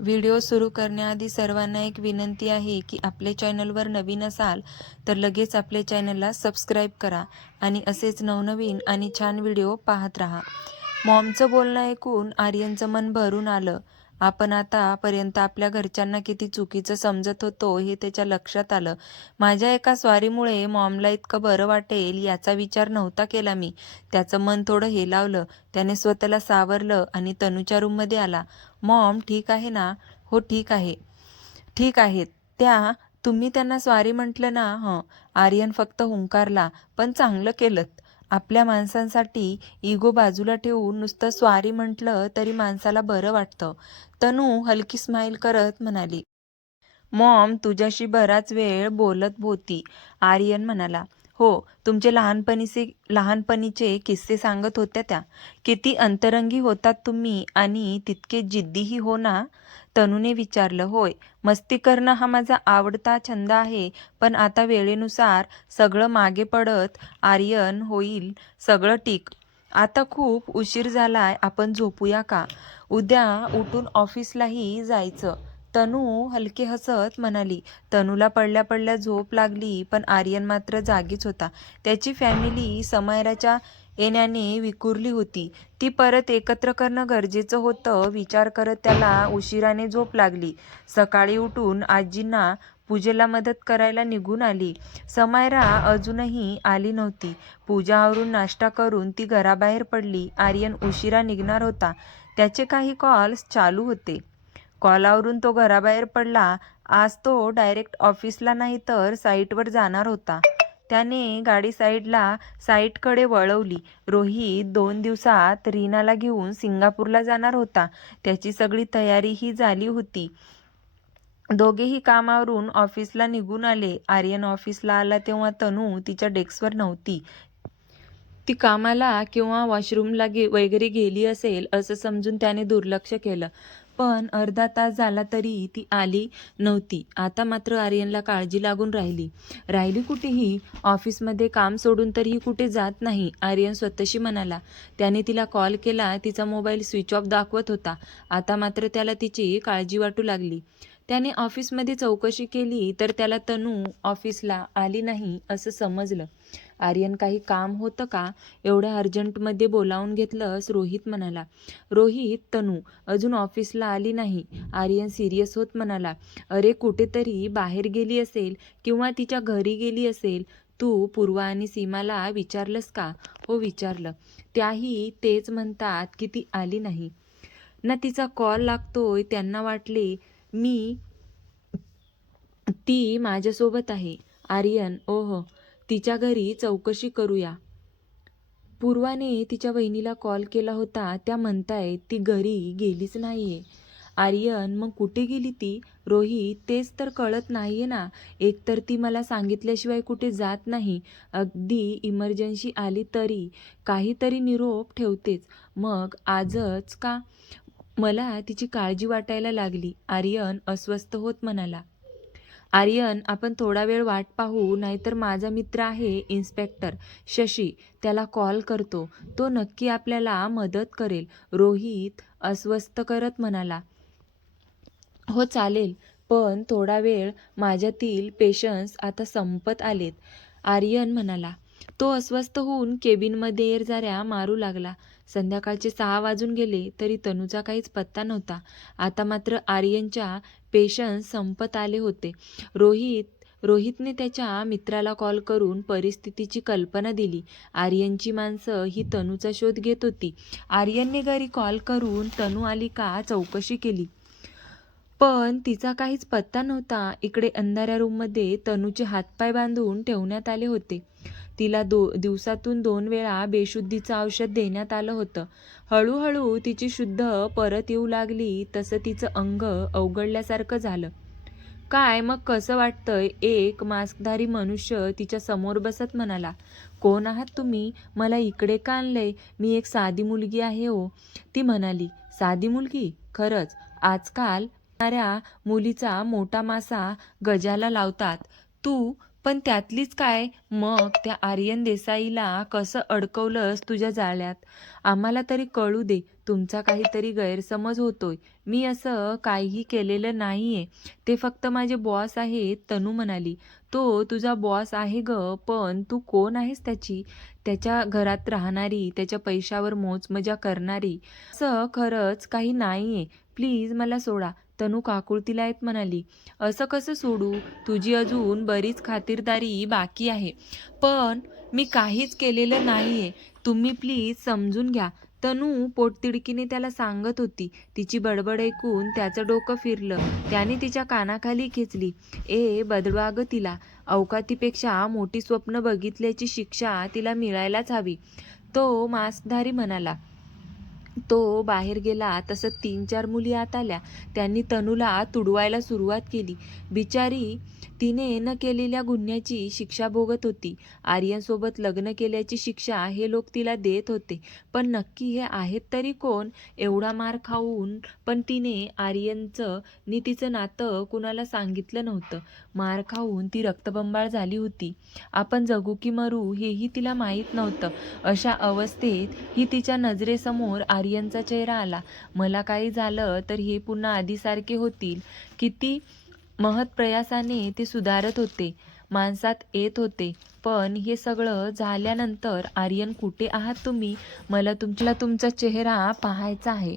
Video सुरू करण्याआधी सर्वांना एक विनंती आहे की आपले चॅनलवर नवीन असाल तर लगेच आपल्या चॅनलला सबस्क्राईब करा आणि असेच नवनवीन आणि छान व्हिडिओ पाहत राहा. मॉमचं बोलणं ऐकून आर्यनचं मन भरून आलं. आपण आतापर्यंत आपल्या घरच्यांना किती चुकीचं समजत होतो हे त्याच्या लक्षात आलं. माझ्या एका स्वारीमुळे मॉमला इतकं बरं वाटेल याचा विचार नव्हता केला मी. त्याचं मन थोडं हेलावलं त्याने स्वतःला सावरलं आणि तनूच्या रूममध्ये आला. मॉम ठीक आहे ना? हो ठीक आहे. ठीक आहे. त्या तुम्ही त्यांना स्वारी म्हटलं ना? हं. आर्यन फक्त हुंकारला पण चांगलं केलं आपल्या माणसांसाठी इगो बाजूला ठेवून नुसतं स्वारी म्हटलं तरी माणसाला बरं वाटतं. तनू हलकी स्माईल करत म्हणाली. मॉम तुझ्याशी बराच वेळ बोलत होती आर्यन म्हणाला. हो तुमचे लहानपणीचे लहानपणीचे किस्से सांगत होत्या त्या. किती अंतरंगी होतात तुम्ही आणि तितके जिद्दीही हो ना? तनूने विचारलं होय मस्ती करणं हा माझा आवडता छंद आहे पण आता वेळेनुसार सगळं मागे पडत आर्यन होईल सगळं ठीक आता खूप उशीर झालाय आपण झोपूया का? उद्या उठून ऑफिसलाही जायचं. तनू हलके हसत म्हणाली तनूला पडल्या पडल्या झोप लागली पण आर्यन मात्र जागीच होता. त्याची फॅमिली समायराच्या येण्याने विखुरली होती. ती परत एकत्र करणं गरजेचं होतं विचार करत त्याला उशिराने झोप लागली. सकाळी उठून आजींना पूजेला मदत करायला निघून आली. समायरा अजूनही आली नव्हती. पूजा आवरून नाश्ता करून ती घराबाहेर पडली. आर्यन उशिरा निघणार होता. त्याचे काही कॉल्स चालू होते. कॉलावरून तो घराबाहेर पडला. आज तो डायरेक्ट ऑफिसला नाही तर साईटवर जाणार होता. त्याने गाडी साईडला साईटकडे वळवली. रोहित दोन दिवसात रीनाला घेऊन सिंगापूरला जाणार होता. त्याची सगळी तयारीही झाली होती. दोघेही कामावरून ऑफिसला निघून आले. आर्यन ऑफिसला आला तेव्हा तनू तिच्या डेस्कवर नव्हती. ती कामाला किंवा वॉशरूमला गे वगैरे गेली असेल असं समजून त्याने दुर्लक्ष केलं. पण अर्धा तास झाला तरी ती आली नव्हती. आता मात्र आर्यनला काळजी लागून राहिली. राहिली कुठेही? ऑफिसमध्ये काम सोडून तरीही कुठे जात नाही आर्यन स्वतःशी म्हणाला. त्याने तिला कॉल केला तिचा मोबाईल स्विच ऑफ दाखवत होता. आता मात्र त्याला तिची काळजी वाटू लागली. त्याने ऑफिसमध्ये चौकशी केली तर त्याला तनू ऑफिसला आली नाही असं समजलं. आर्यन काही काम होतं का? एवढ्या अर्जंटमध्ये बोलावून घेतलंस रोहित म्हणाला. रोहित तनू अजून ऑफिसला आली नाही. आर्यन सिरियस होत म्हणाला. अरे कुठेतरी बाहेर गेली असेल किंवा तिच्या घरी गेली असेल. तू पूर्वा आणि सीमाला विचारलंस का? हो विचारलं. त्याही तेच म्हणतात की ती आली नाही. ना तिचा कॉल लागतोय त्यांना वाटले मी ती माझ्यासोबत आहे. आर्यन ओह तिच्या घरी चौकशी करूया. पूर्वाने तिच्या वहिनीला कॉल केला होता. त्या म्हणतायत ती घरी गेलीच नाहीये. आर्यन मग कुठे गेली ती? रोहित तेच तर कळत नाहीये ना. एकतर ती मला सांगितल्याशिवाय कुठे जात नाही. अगदी इमर्जन्सी आली तरी. काहीतरी निरोप ठेवतेच. मग आजच का? मला तिची काळजी वाटायला लागली. आर्यन अस्वस्थ होत म्हणाला आर्यन आपण थोडा वेळ वाट पाहू नाहीतर माझा मित्र आहे इन्स्पेक्टर. शशी त्याला कॉल करतो. तो नक्की आपल्याला मदत करेल. रोहित अस्वस्थ करत म्हणाला हो चालेल. पण थोडा वेळ माझ्यातील पेशन्स आता संपत आलेत. आर्यन म्हणाला तो अस्वस्थ होऊन केबिनमध्ये येरजाऱ्या मारू लागला. संध्याकाळचे सहा वाजून गेले तरी तनूचा काहीच पत्ता नव्हता. आता मात्र आर्यनच्या पेशन्स संपत आले होते. रोहित रोहितने त्याच्या मित्राला कॉल करून परिस्थितीची कल्पना दिली. आर्यनची माणसं ही तनूचा शोध घेत होती. आर्यनने घरी कॉल करून तनू आली का चौकशी केली. पण तिचा काहीच पत्ता नव्हता. इकडे अंधाऱ्या रूममध्ये तनूचे हातपाय बांधून ठेवण्यात आले होते. तिला दो दिवसातून दोन वेळा बेशुद्धीचं औषध देण्यात आलं होतं. हळूहळू तिची शुद्ध परत येऊ लागली तसं तिचं अंग अवघडल्यासारखं झालं. काय मग कसं वाटतंय? एक मास्कधारी मनुष्य तिच्या समोर बसत म्हणाला कोण आहात तुम्ही? मला इकडे का आणलंय? मी एक साधी मुलगी आहे हो. ती म्हणाली साधी मुलगी? खरंच. आजकाल मुलीचा मोठा मासा गजाला लावतात. तू पण त्यातलीच काय? मग त्या आर्यन देसाईला कसं अडकवलंस तुझ्या जाळ्यात? आम्हाला तरी कळू दे तुमचा काहीतरी गैरसमज होतोय. मी असं काहीही केलेलं नाहीये. ते फक्त माझे बॉस आहेत तनू म्हणाली. तो तुझा बॉस आहे ग पण तू कोण आहेस त्याची? त्याच्या घरात राहणारी त्याच्या पैशावर मोजमजा करणारी. असं खरंच काही नाहीये. प्लीज मला सोडा. तनू काकुळतीला येत म्हणाली असं कसं सोडू? तुझी अजून बरीच खातिरदारी बाकी आहे. पण मी काहीच केलेलं नाही आहे तुम्ही प्लीज समजून घ्या. तनू पोटतिडकीने त्याला सांगत होती. तिची बडबड ऐकून त्याचं डोकं फिरलं. त्याने तिच्या कानाखाली खेचली. ए बदडवाग तिला. अवकातीपेक्षा मोठी स्वप्न बघितल्याची शिक्षा तिला मिळायलाच हवी. तो मास्कधारी म्हणाला तो बाहेर गेला तसं तीन चार मुली आत आल्या. त्यांनी तनूला तुडवायला सुरुवात केली. बिचारी तिने न केलेल्या गुन्ह्याची शिक्षा भोगत होती. आर्यनसोबत लग्न केल्याची शिक्षा हे लोक तिला देत होते. पण नक्की हे आहेत तरी कोण? एवढा मार खाऊन पण तिने आर्यनचं नि तिचं नातं कुणाला सांगितलं नव्हतं. मार खाऊन ती रक्तबंबाळ झाली होती. आपण जगू की मरू हेही तिला माहीत नव्हतं. अशा अवस्थेत ही तिच्या नजरेसमोर आर्यनचा चेहरा आला. मला काही झालं तर हे पुन्हा आधीसारखे होतील. किती महत् प्रयासाने ते सुधारत होते माणसात येत होते. पण हे सगळं झाल्यानंतर आर्यन कुठे आहात तुम्ही? मला तुमच्याला तुमचा चेहरा पाहायचा आहे.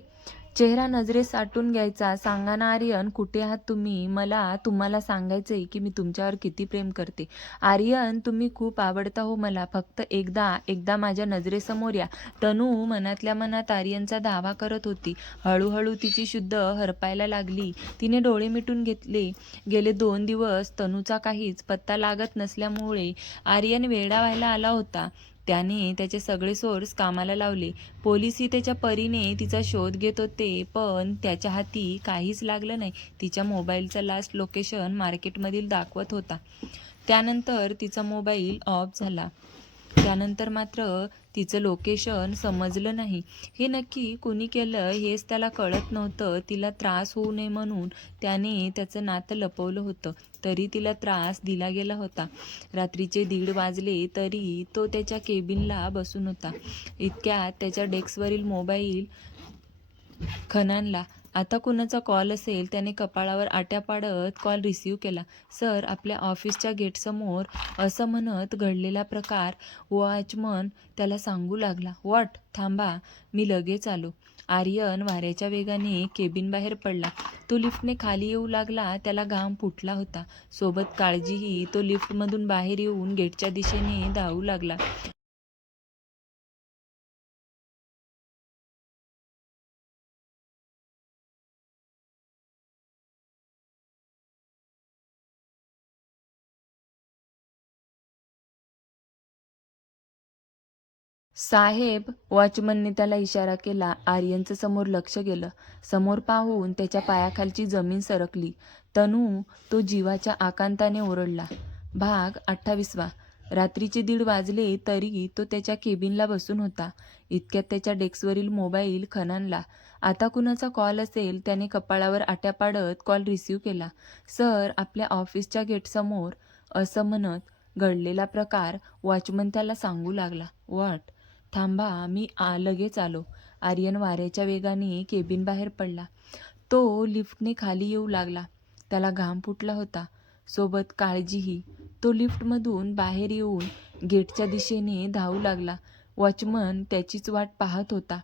चेहरा नजरेस साठून घ्यायचा. सांगा ना आर्यन कुठे आहात तुम्ही? मला तुम्हाला सांगायचंय की मी तुमच्यावर किती प्रेम करते. आर्यन तुम्ही खूप आवडता हो मला. फक्त एकदा एकदा माझ्या नजरेसमोर या. तनू मनातल्या मनात आर्यनचा दावा करत होती. हळूहळू तिची शुद्ध हरपायला लागली. तिने डोळे मिटून घेतले. गेले दोन दिवस तनूचा काहीच पत्ता लागत नसल्यामुळे आर्यन वेडा व्हायला आला होता. त्याने त्याचे सगळे सोर्स कामाला लावले. पोलिसही त्याच्या परीने तिचा शोध घेत होते पण त्याच्या हाती काहीच लागलं नाही. तिच्या मोबाईलचा लास्ट लोकेशन मार्केटमधील दाखवत होता. त्यानंतर तिचा मोबाईल ऑफ झाला. त्यानंतर मात्र तिचं लोकेशन समजलं नाही. हे नक्की कोणी केलं हेच त्याला कळत नव्हतं. तिला त्रास होऊ नये म्हणून त्याने त्याचं नातं लपवलं होतं. तरी तिला त्रास दिला गेला होता. रात्रीचे दीड वाजले तरी तो त्याच्या केबिनला बसून होता. इतक्यात त्याच्या डेस्कवरील मोबाईल खनानला आता कुणाचा कॉल असेल त्याने कपाळावर आट्या पाडत कॉल रिसीव केला. सर आपल्या ऑफिसच्या गेटसमोर असं म्हणत घडलेला प्रकार वॉचमन त्याला सांगू लागला. वॉट? थांबा मी लगेच आलो. आर्यन वाऱ्याच्या वेगाने केबिन बाहेर पडला. तो लिफ्टने खाली येऊ लागला त्याला घाम फुटला होता. सोबत काळजीही तो लिफ्टमधून बाहेर येऊन गेटच्या दिशेने धावू लागला. साहेब वॉचमनने त्याला इशारा केला. आर्यनचं समोर लक्ष गेलं. समोर पाहून त्याच्या पायाखालची जमीन सरकली. तनू तो जीवाच्या आकांताने ओरडला. भाग अठ्ठावीसवा. रात्रीचे दीड वाजले तरी तो त्याच्या केबिनला बसून होता. इतक्यात त्याच्या डेस्कवरील मोबाईल खणानला. आता कुणाचा कॉल असेल त्याने कपाळावर आट्या पाडत कॉल रिसीव्ह केला. सर आपल्या ऑफिसच्या गेटसमोर असं म्हणत घडलेला प्रकार वॉचमन त्याला सांगू लागला. वॉट? थांबा मी आ लगेच आलो. आर्यन वाऱ्याच्या वेगाने केबिन बाहेर पडला. तो लिफ्टने खाली येऊ लागला. त्याला घाम फुटला होता. सोबत काळजीही. तो लिफ्टमधून बाहेर येऊन गेटच्या दिशेने धावू लागला. वॉचमन त्याचीच वाट पाहत होता.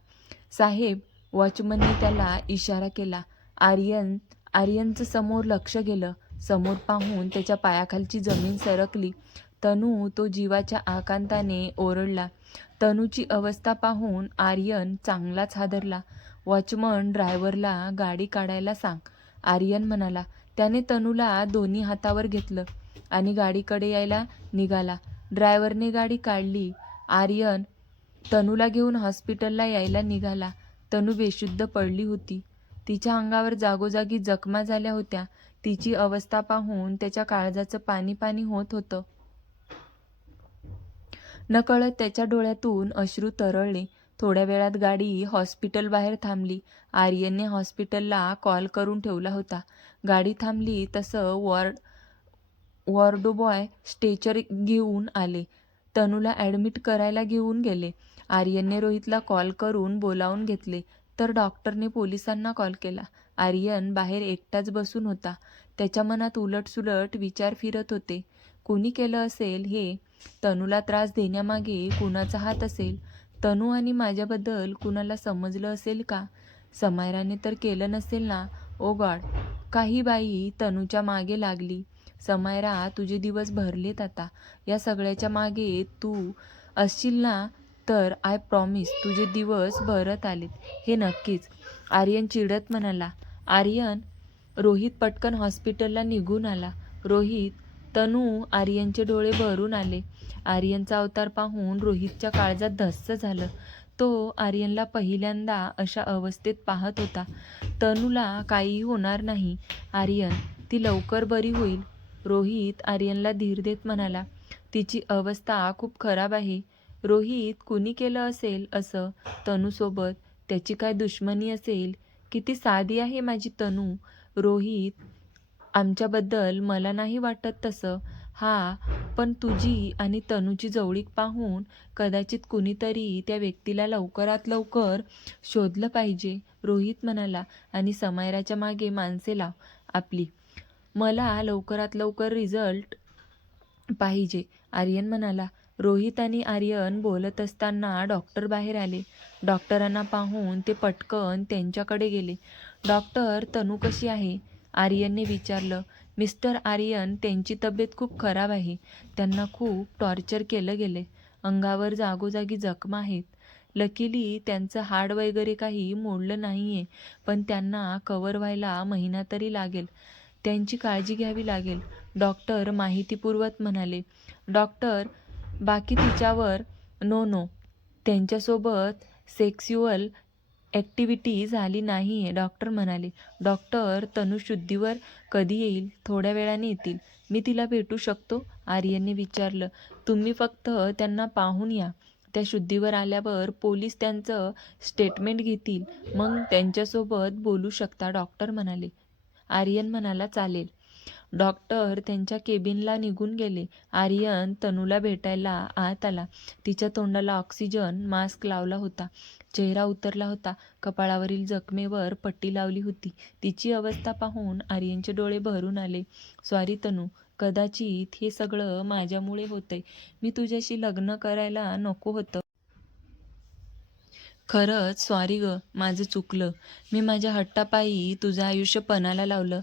साहेब वॉचमनने त्याला इशारा केला. आर्यन आर्यनचं समोर लक्ष गेलं. समोर पाहून त्याच्या पायाखालची जमीन सरकली. तनू तो जीवाच्या आकांताने ओरडला. तनूची अवस्था पाहून आर्यन चांगलाच हादरला. वॉचमन ड्रायव्हरला गाडी काढायला सांग. आर्यन म्हणाला त्याने तनूला दोन्ही हातावर घेतलं आणि गाडीकडे यायला निघाला. ड्रायव्हरने गाडी काढली. आर्यन तनूला घेऊन हॉस्पिटलला यायला निघाला. तनू बेशुद्ध पडली होती. तिच्या अंगावर जागोजागी जखमा झाल्या होत्या. तिची अवस्था पाहून त्याच्या काळजाचं पाणी पाणी होत होतं. नकळत त्याच्या डोळ्यातून अश्रू तरळले. थोड्या वेळात गाडी हॉस्पिटल बाहेर थांबली. आर्यनने हॉस्पिटलला कॉल करून ठेवला होता. गाडी थांबली तसं वॉर्ड वॉर्डो बॉय स्टेचर घेऊन आले. तनूला ॲडमिट करायला घेऊन गेले. आर्यनने रोहितला कॉल करून बोलावून घेतले तर डॉक्टरने पोलिसांना कॉल केला. आर्यन बाहेर एकटाच बसून होता. त्याच्या मनात उलटसुलट विचार फिरत होते. कोणी केलं असेल हे तनूला त्रास देण्यामागे कुणाचा हात असेल? तनू आणि माझ्याबद्दल कुणाला समजलं असेल का? समायराने तर केलं नसेल ना? ओ गॉड काही बाई तनूच्या मागे लागली. समायरा तुझे दिवस भरलेत आता. या सगळ्याच्या मागे तू असशील ना? तर आय प्रॉमिस तुझे दिवस भरत आलेत. हे नक्कीच. आर्यन चिडत म्हणाला. आर्यन रोहित पटकन हॉस्पिटलला निघून आला. रोहित तनू आर्यनचे डोळे भरून आले. आर्यनचा अवतार पाहून रोहितच्या काळजात धस्स झालं. तो आर्यनला पहिल्यांदा अशा अवस्थेत पाहत होता. तनूला काहीही होणार नाही. आर्यन ती लवकर बरी होईल. रोहित आर्यनला धीर देत म्हणाला तिची अवस्था खूप खराब आहे. रोहित कुणी केलं असेल असं तनूसोबत? त्याची काय दुश्मनी असेल? किती साधी आहे माझी तनू. रोहित आमच्याबद्दल मला नाही वाटत तसं. हा पण तुझी आणि तनूची जवळीक पाहून कदाचित कुणीतरी त्या व्यक्तीला लवकरात लवकर शोधलं पाहिजे रोहित म्हणाला आणि समायराच्या मागे माणसे लाव आपली. मला लवकरात लवकर रिझल्ट पाहिजे आर्यन म्हणाला. रोहित आणि आर्यन बोलत असताना डॉक्टर बाहेर आले. डॉक्टरांना पाहून ते पटकन त्यांच्याकडे गेले. डॉक्टर तनू कशी आहे? आर्यनने विचारलं मिस्टर आर्यन त्यांची तब्येत खूप खराब आहे. त्यांना खूप टॉर्चर केलं गेले अंगावर जागोजागी जखमा आहेत. लकीली त्यांचं हाड वगैरे काही मोडलं नाही आहे पण त्यांना कवर व्हायला महिना तरी लागेल. त्यांची काळजी घ्यावी लागेल. डॉक्टर माहितीपूर्वक म्हणाले डॉक्टर बाकी तिच्यावर नो नो. त्यांच्यासोबत सेक्स्युअल ॲक्टिव्हिटी झाली नाही आहे डॉक्टर म्हणाले डॉक्टर तनु शुद्धीवर कधी येईल? थोड्या वेळाने येतील. मी तिला भेटू शकतो? आर्यनने विचारलं तुम्ही फक्त त्यांना पाहून या. त्या शुद्धीवर आल्यावर पोलीस त्यांचं स्टेटमेंट घेतील. मग त्यांच्यासोबत बोलू शकता. डॉक्टर म्हणाले. आर्यन म्हणाला चालेल. डॉक्टर त्यांच्या केबिनला निघून गेले. आर्यन तनूला भेटायला आत आला. तिच्या तोंडाला ऑक्सिजन मास्क लावला होता. चेहरा उतरला होता. कपाळावरील जखमेवर पट्टी लावली होती. तिची अवस्था पाहून आर्यनचे डोळे भरून आले. सॉरी तनू कदाचित हे सगळं माझ्यामुळे होतंय. मी तुझ्याशी लग्न करायला नको होतं. खरंच सॉरी ग. माझं चुकलं. मी माझ्या हट्टापायी तुझं आयुष्य पणाला लावलं.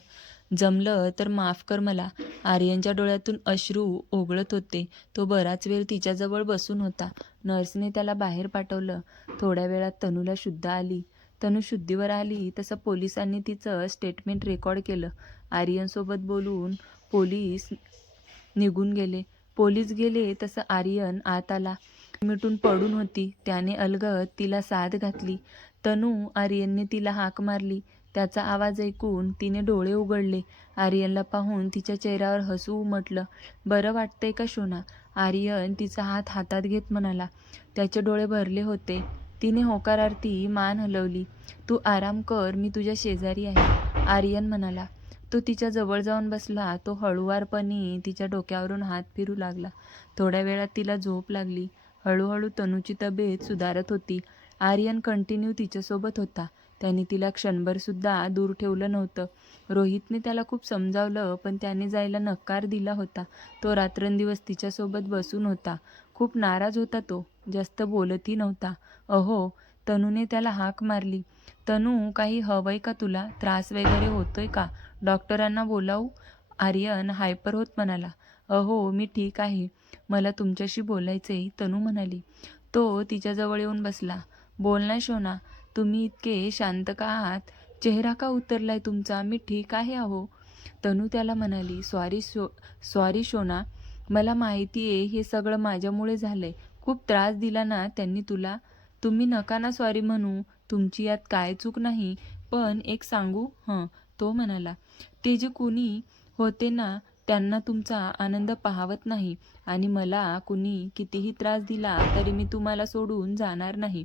जमलं तर माफ कर मला. आर्यनच्या डोळ्यातून अश्रू ओघळत होते. तो बराच वेळ तिच्याजवळ बसून होता. नर्सने त्याला बाहेर पाठवलं. थोड्या वेळात तनूला शुद्ध आली. तनू शुद्धीवर आली तसं पोलिसांनी तिचं स्टेटमेंट रेकॉर्ड केलं. आर्यनसोबत बोलून पोलीस निघून गेले. पोलीस गेले तसं आर्यन आत आला. मिटून पडून होती. त्याने अलगद तिला साथ घातली. तनू आर्यनने तिला हाक मारली. त्याचा आवाज ऐकून तिने डोळे उघडले. आर्यनला पाहून तिच्या चेहऱ्यावर हसू उमटलं. बरं वाटतंय का शोना आर्यन तिचा हात हातात घेत म्हणाला. त्याचे डोळे भरले होते. तिने होकारार्थी मान हलवली. तू आराम कर मी तुझ्या शेजारी आहे. आर्यन म्हणाला. तो तिच्या जवळ जाऊन बसला. तो हळुवारपणे तिच्या डोक्यावरून हात फिरू लागला. थोड्या वेळात तिला झोप लागली. हळूहळू तनूची तब्येत सुधारत होती. आर्यन कंटिन्यू तिच्यासोबत होता. त्याने तिला क्षणभरसुद्धा दूर ठेवलं नव्हतं. रोहितने त्याला खूप समजावलं पण त्याने जायला नकार दिला होता. तो रात्रंदिवस तिच्यासोबत बसून होता. खूप नाराज होता तो. जास्त बोलतही नव्हता. अहो तनूने त्याला हाक मारली. तनू काही हवंय का तुला? त्रास वगैरे होतोय का? डॉक्टरांना बोलावू? आर्यन हायपर होत म्हणाला. अहो मी ठीक आहे. मला तुमच्याशी बोलायचंय तनू म्हणाली. तो तिच्याजवळ येऊन बसला. बोल ना शोना. तुम्ही इतके शांत का आहात? चेहरा का उतरलाय तुमचा? मी ठीक आहे अहो. तनू त्याला म्हणाली सॉरी शो सॉरी शोना मला माहिती आहे हे सगळं माझ्यामुळे झालंय. खूप त्रास दिला ना त्यांनी तुला. तुम्ही नका ना सॉरी म्हणू. तुमची यात काय चूक नाही. पण एक सांगू? हं. तो म्हणाला ते जे कुणी होते ना त्यांना तुमचा आनंद पाहवत नाही. आणि मला कुणी कितीही त्रास दिला तरी मी तुम्हाला सोडून जाणार नाही.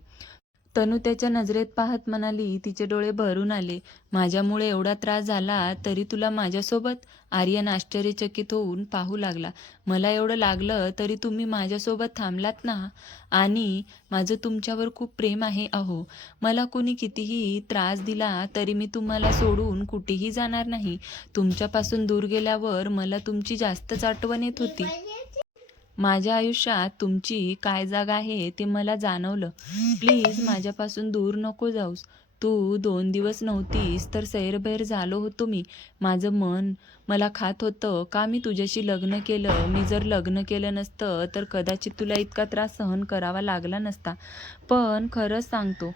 तनू त्याच्या नजरेत पाहत म्हणाली तिचे डोळे भरून आले. माझ्यामुळे एवढा त्रास झाला तरी तुला माझ्यासोबत? आर्यन आश्चर्यचकित होऊन पाहू लागला. मला एवढं लागलं तरी तुम्ही माझ्यासोबत थांबलात ना? आणि माझं तुमच्यावर खूप प्रेम आहे अहो. मला कुणी कितीही त्रास दिला तरी मी तुम्हाला सोडून कुठेही जाणार नाही. तुमच्यापासून दूर गेल्यावर मला तुमची जास्तच आठवण येत होती. माझ्या आयुष्यात तुमची काय जागा आहे ते मला जाणवलं. प्लीज माझ्यापासून दूर नको जाऊस. तू दोन दिवस नव्हतीस तर सैरभैर झालो होतो मी. माझं मन मला खात होतं. का मी तुझ्याशी लग्न केलं? मी जर लग्न केलं नसतं तर कदाचित तुला इतका त्रास सहन करावा लागला नसता. पण खरंच सांगतो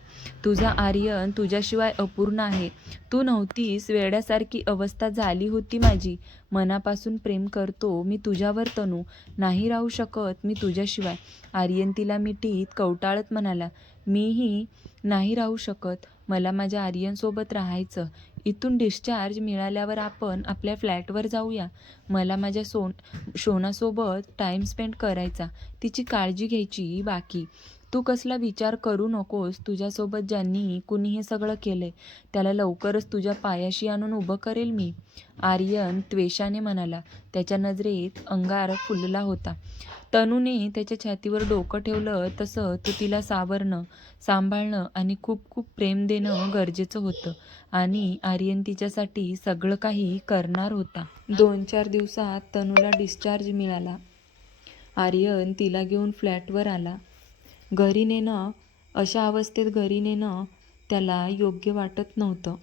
तुझा आर्यन तुझ्याशिवाय अपूर्ण आहे. तू नव्हतीस वेड्यासारखी अवस्था झाली होती माझी. मनापासून प्रेम करतो मी तुझ्यावर तनू. नाही राहू शकत मी तुझ्याशिवाय. आर्यन तिला मिठीत कवटाळत म्हणाला मीही नाही राहू शकत. मला माझ्या आर्यनसोबत राहायचं. इथून डिस्चार्ज मिळाल्यावर आपण आपल्या फ्लॅटवर जाऊया. मला माझ्या सोन शोनासोबत टाईम स्पेंड करायचा. तिची काळजी घ्यायची बाकी. तू कसला विचार करू नकोस. तुझ्यासोबत ज्यांनी कुणी हे सगळं केलंय त्याला लवकरच तुझ्या पायाशी आणून उभं करेल मी. आर्यन त्वेषाने म्हणाला. त्याच्या नजरेत अंगार फुलला होता. तनूने त्याच्या छातीवर डोकं ठेवलं तसं तो तिला सावरणं सांभाळणं आणि खूप खूप प्रेम देणं गरजेचं होतं आणि आर्यन तिच्यासाठी सगळं काही करणार होता. दोन चार दिवसात तनूला डिस्चार्ज मिळाला. आर्यन तिला घेऊन फ्लॅटवर आला. घरी नेणं अशा अवस्थेत घरी नेणं त्याला योग्य वाटत नव्हतं.